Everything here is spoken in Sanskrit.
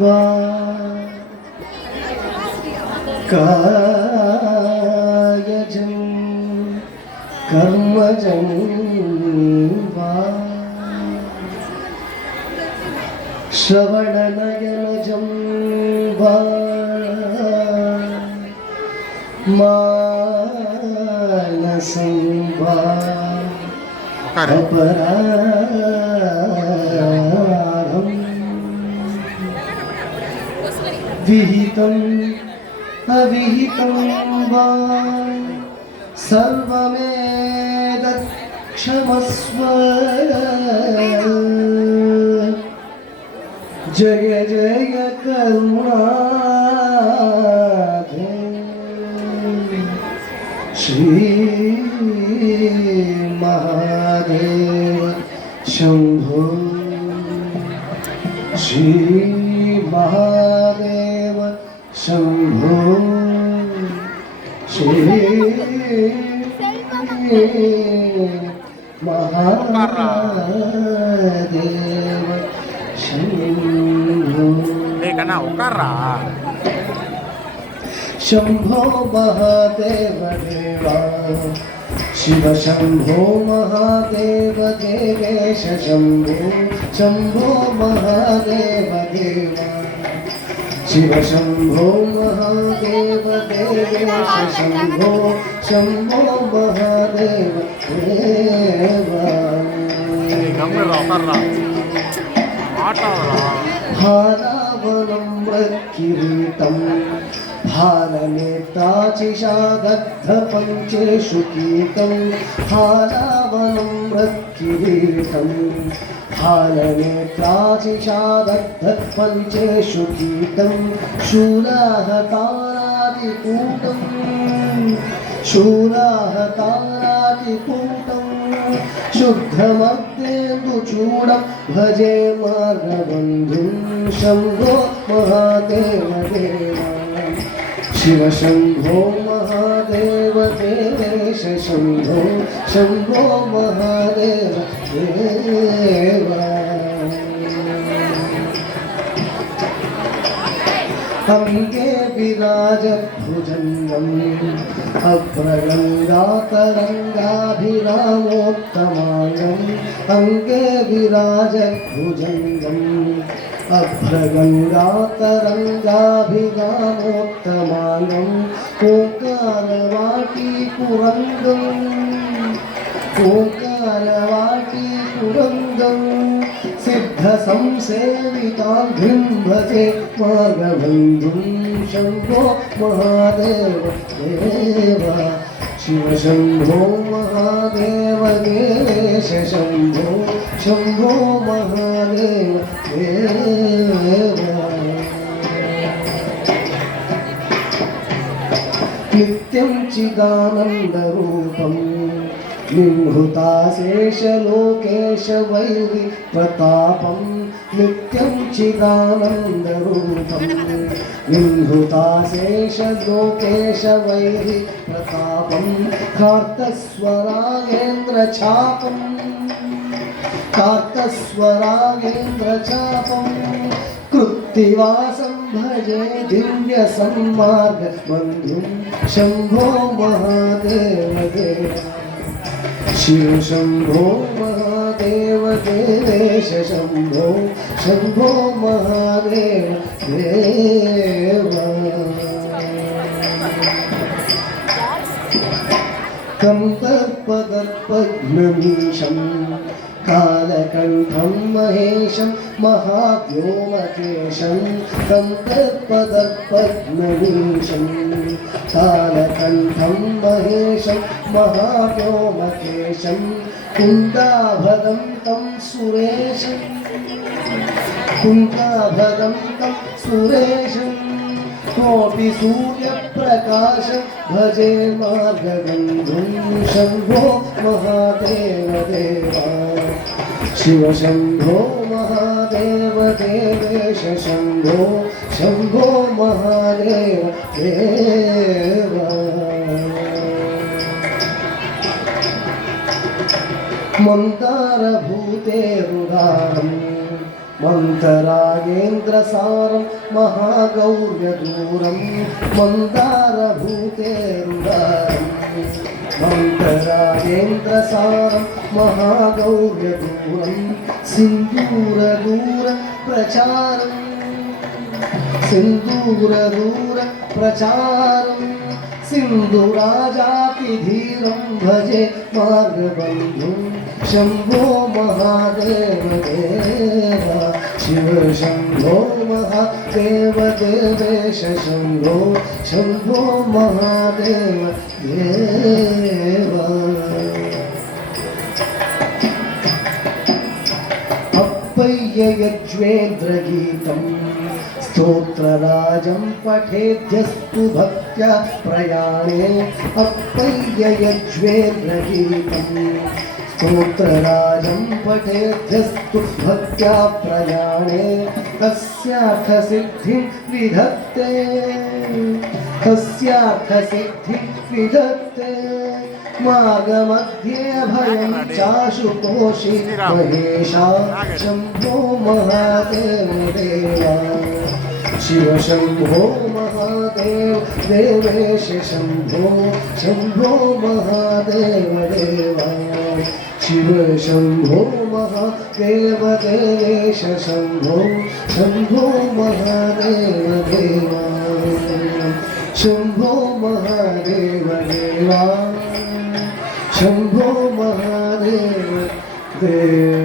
वा कायजं कर्मजं वा श्रवणनयनजं वा मानसं वा अपराधं विहितम् अविहितं वा सर्वमेतत् क्षमस्व जय जय करुणाधे श्री महादेव शंभो श्री महादेव शंभो श्री महादेव शंभो शंभो महादेव देवा शिव शंभो महादेव देवेश शंभो शंभो महादेव देवा शिव शंभो महादेव देवेश शंभो शंभो महादेव देवा हारावलम्बकिरीटं हारनेत्राचिषादग्धपञ्चेषु कीतं हारावलम्बकिरीटं हारनेत्राचिषादग्धपञ्चेषु कीतं शूलाहतारादिकूटं शूलाहतारादिकूटं शुद्धमर्तेन्दुचूडं भजे मार्गबन्धुं शंभो महादेव देवा शिव शंभो महादेव देवेश शंभो शंभो महादेव देवा अंगे विराजभुजङ्गम् अभ्रगङ्गातरङ्गाभिरामोत्तमाङ्गम् अंगे विराजभुजङ्गम् अभ्रगङ्गातरङ्गाभिरामोत्तमाङ्गम् ओङ्कारवाटीपुरङ्गम् ओङ्कारवाटीपुरङ्गम् सिद्धसंसेविताङ्घ्रिं भजे मार्गबन्धुं शंभो महादेव देवा शिव शंभो महादेव देवेश शंभो शंभो महादेव देवा नित्यं चिदानन्दरूपम् निह्नुताशेषलोकेश वैरि प्रतापं नित्यं चिदानन्दरूपं निह्नुताशेषलोकेश वैरि प्रतापं कार्तस्वरागेन्द्रछापं कार्तस्वरागेन्द्रछापं कृत्तिवासं भजे दिव्यसन्मार्गबन्धुं शंभो महादेव देवा शिव शंभो महादेव देवेश शंभो शंभो महादेव देवा कंदर्पदर्पघ्नमीशं कालकण्ठं महेशं महाव्योमकेशं कंदर्पदर्पघ्नमीशं कालकण्ठं महेशं महाव्योमकेशं कुन्दाभदं तं सुरेशं कुन्दाभदं तं सुरेशं कोटि सूर्यप्रकाश भजे मार्गबन्धुं शंभो महादेव देवा शिव शंभो महादेव देवेश शंभो शंभो महादेव देवा मन्दारभूते रुदारम् मन्थरागेन्द्रसारं महागौर्यदूरं मन्दारभूतेरुदारम् मन्थरागेन्द्रसारं महागौर्यदूरं सिन्दूरदूरप्रचारं सिन्दूरदूरप्रचारं सिन्धुराजातिधीरं भजे मार्गबन्धुं शम्भो महादेव देव शिव शम्भो महादेव देवेश शम्भो शम्भो महादेव देव अप्पय्य यज्वेन्द्रगीतम् स्तोत्रराजं पठेद्यस्तु भक्त्या प्रयाणे अप्पय्य यज्वेन्द्रगीतम् स्तोत्रराजं पठेद्यस्तु भक्त्या प्रयाणे तस्यार्थसिद्धिं विधत्ते तस्यार्थसिद्धिं विधत्ते मार्गमध्ये भयं चाशुतोषि महेशा शम्भो महादेव देवा शिव शम्भो महादेव देवेश शम्भो शम्भो महादेव देवा शिव शम्भो महादेव देवेश शम्भो शम्भो महादेव देवा शम्भो महादेव देवा शम्भो महादेव देव